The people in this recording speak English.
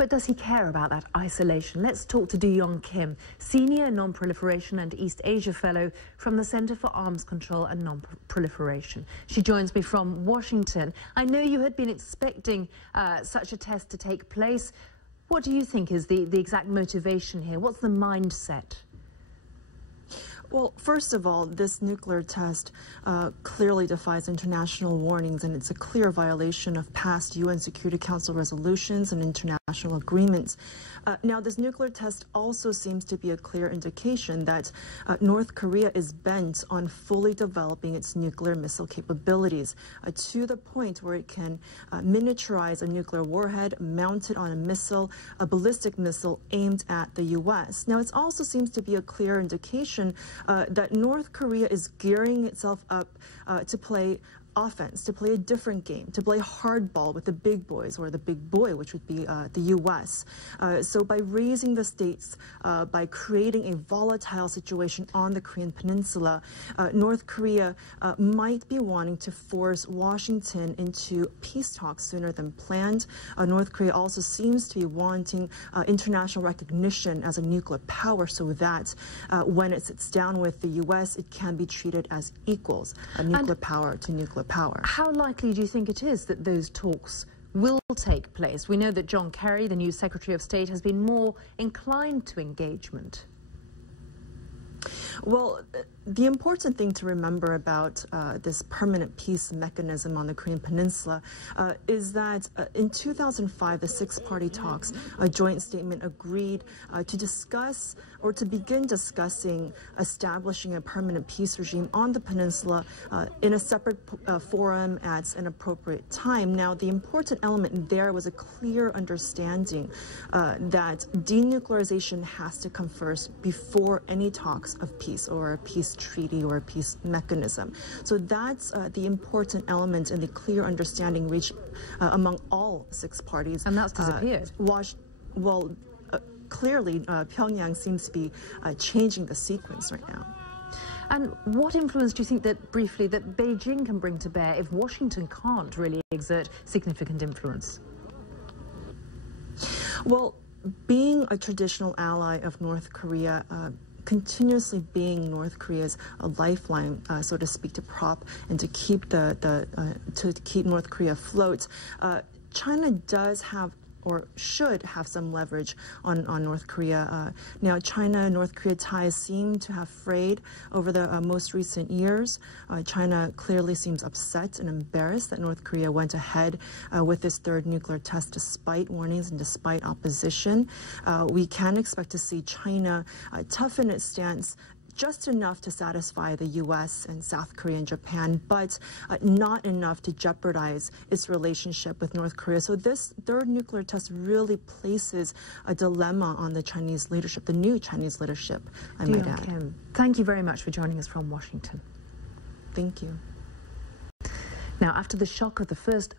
But does he care about that isolation? Let's talk to Duyeon Kim, Senior Non-Proliferation and East Asia Fellow from the Center for Arms Control and Non-Proliferation. She joins me from Washington. I know you had been expecting such a test to take place. What do you think is the exact motivation here? What's the mindset? Well, first of all, this nuclear test clearly defies international warnings, and it's a clear violation of past UN Security Council resolutions and international agreements. Now, this nuclear test also seems to be a clear indication that North Korea is bent on fully developing its nuclear missile capabilities to the point where it can miniaturize a nuclear warhead mounted on a ballistic missile aimed at the U.S. Now, it also seems to be a clear indication that North Korea is gearing itself up to play offense, to play a different game, to play hardball with the big boys, or the big boy, which would be the U.S. So by raising the stakes, by creating a volatile situation on the Korean Peninsula, North Korea might be wanting to force Washington into peace talks sooner than planned. North Korea also seems to be wanting international recognition as a nuclear power so that when it sits down with the U.S., it can be treated as equals, a nuclear power to nuclear power. How likely do you think it is that those talks will take place? We know that John Kerry, the new Secretary of State, has been more inclined to engagement. Well, the important thing to remember about this permanent peace mechanism on the Korean Peninsula is that in 2005, the six-party talks, a joint statement agreed to discuss or to begin discussing establishing a permanent peace regime on the peninsula in a separate forum at an appropriate time. Now, the important element there was a clear understanding that denuclearization has to come first before any talks of peace or a peace treaty or a peace mechanism. So that's the important element in the clear understanding reached among all six parties. And that's disappeared. Clearly, Pyongyang seems to be changing the sequence right now. And what influence do you think that, briefly, that Beijing can bring to bear if Washington can't really exert significant influence? Well, being a traditional ally of North Korea, continuously being North Korea's lifeline, so to speak, to prop and to keep to keep North Korea afloat, China does have or should have some leverage on North Korea. Now, China-North Korea ties seem to have frayed over the most recent years. China clearly seems upset and embarrassed that North Korea went ahead with this third nuclear test despite warnings and despite opposition. We can expect to see China toughen its stance just enough to satisfy the U.S. and South Korea and Japan, but not enough to jeopardize its relationship with North Korea. So this third nuclear test really places a dilemma on the Chinese leadership, the new Chinese leadership, I might add. Kim, thank you very much for joining us from Washington. Thank you. Now, after the shock of the first